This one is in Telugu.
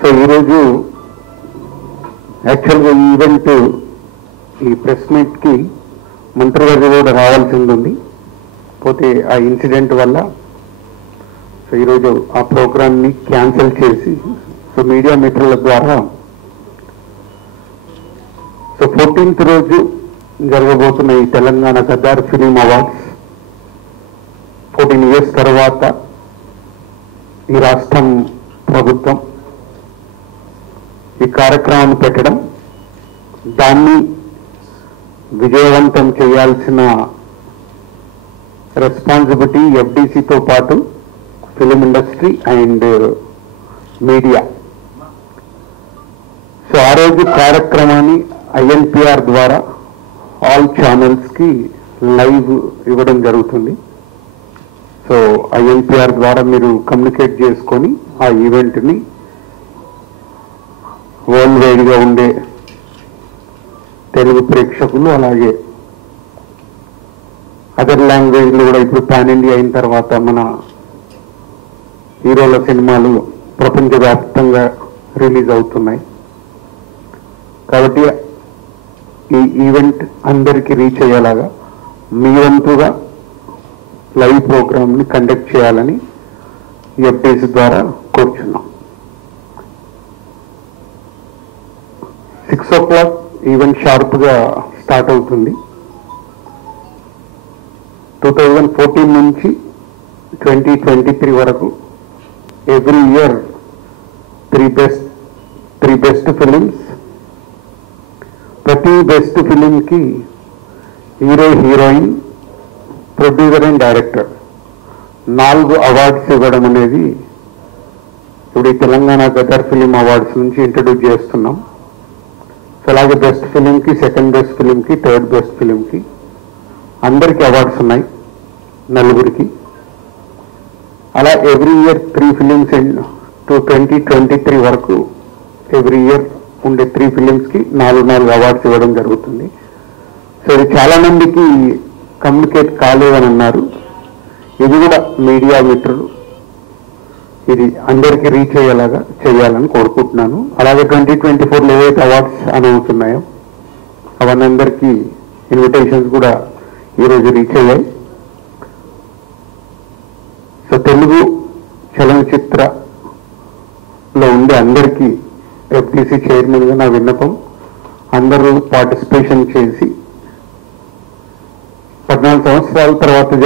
సో ఈరోజు యాక్చువల్గా ఈ ఈవెంట్ ఈ ప్రెస్ మీట్కి మంత్రివర్గ కూడా రావాల్సింది ఉంది, పోతే ఆ ఇన్సిడెంట్ వల్ల సో ఈరోజు ఆ ప్రోగ్రామ్ని క్యాన్సిల్ చేసి సో మీడియా మిత్రుల ద్వారా సో 14th రోజు జరగబోతున్న ఈ Telangana Gaddar film awards 14 years తర్వాత ఈ రాష్ట్రం ప్రభుత్వం ఈ కార్యక్రమాన్ని పెట్టడం, దాన్ని విజయవంతం చేయాల్సిన రెస్పాన్సిబిలిటీ ఎఫ్డిసితో పాటు film industry and media. So ఆ రోజు కార్యక్రమాన్ని ఐఎన్పిఆర్ ద్వారా ఆల్ ఛానల్స్కి లైవ్ ఇవ్వడం జరుగుతుంది. సో ఐఎన్పిఆర్ ద్వారా మీరు కమ్యూనికేట్ చేసుకొని ఆ ఈవెంట్ని వరల్డ్ వైడ్గా ఉండే తెలుగు ప్రేక్షకులు అలాగే అదర్ లాంగ్వేజ్లో కూడా ఇప్పుడు పాన్ ఇండియా అయిన తర్వాత మన హీరోల సినిమాలు ప్రపంచవ్యాప్తంగా రిలీజ్ అవుతున్నాయి కాబట్టి ఈ ఈవెంట్ అందరికీ రీచ్ అయ్యేలాగా మీ వంతుగా లైవ్ ప్రోగ్రామ్ని కండక్ట్ చేయాలని ఎఫ్డిసి ద్వారా కోరుచున్నాం. 6 o'clock ఈవెంట్ షార్ప్గా స్టార్ట్ అవుతుంది. 2014 నుంచి 2023 వరకు every year three best films, ప్రతి బెస్ట్ ఫిలింకి hero, heroine, producer and director 4 awards ఇవ్వడం అనేది ఇప్పుడు ఈ తెలంగాణ గదర్ ఫిలిం అవార్డ్స్ నుంచి ఇంట్రడ్యూస్ చేస్తున్నాం. సో అలాగే బెస్ట్ ఫిలింకి, సెకండ్ బెస్ట్ ఫిలింకి, థర్డ్ బెస్ట్ ఫిలింకి అందరికీ అవార్డ్స్ ఉన్నాయి, 4 అలా ఎవ్రీ ఇయర్ 3 ఫిలిమ్స్ 2023 వరకు ఎవ్రీ ఇయర్ ఉండే 3 ఫిలిమ్స్కి 4 అవార్డ్స్ ఇవ్వడం జరుగుతుంది. సో ఇది చాలా మందికి కమ్యూనికేట్ కాలేదని అన్నారు. ఇది కూడా మీడియా మిత్రులు ఇది అందరికీ రీచ్ అయ్యేలాగా చేయాలని కోరుకుంటున్నాను. అలాగే 2024లో ఏవైతే అవార్డ్స్ అనౌన్స్ ఉన్నాయో అవన్నీ అందరికీ ఇన్విటేషన్స్ కూడా ఈరోజు రీచ్ అయ్యాయి. సో తెలుగు చలనచిత్రలో ఉండే అందరికీ ఎఫ్డిసి చైర్మన్గా నా విన్నపం, అందరూ పార్టిసిపేషన్ చేసి 14 సంవత్సరాల తర్వాత